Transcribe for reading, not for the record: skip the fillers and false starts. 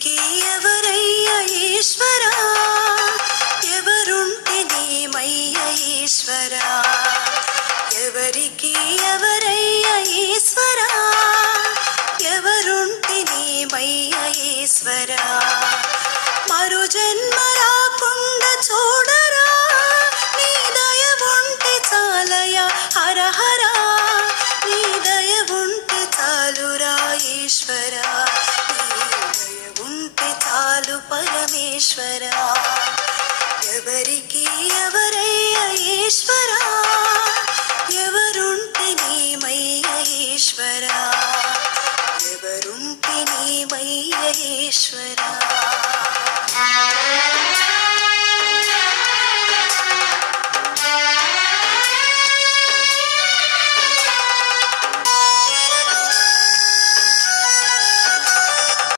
ఎవరికి ఎవరయ్య ఈశ్వరా, ఎవరుంటే నీమయ్య ఈశ్వరా, ఎవరికి ఎవరయ్య ఈశ్వరా, ఎవరుంటే నీమయ్య ఈశ్వరా. మరో జన్మ రాకుండా చూడరా, నీ దయ ఉంటే చాలయా హరహరా, నీ దయ ఉంటే చాలురా ఈశ్వరా, చాలు పరమేశ్వరా. ఎవరికి ఎవరయ్య ఈశ్వరా, ఎవరుంటే నీమయ్య ఈశ్వరా, ఎవరుంటే నీమయ్య ఈశ్వరా.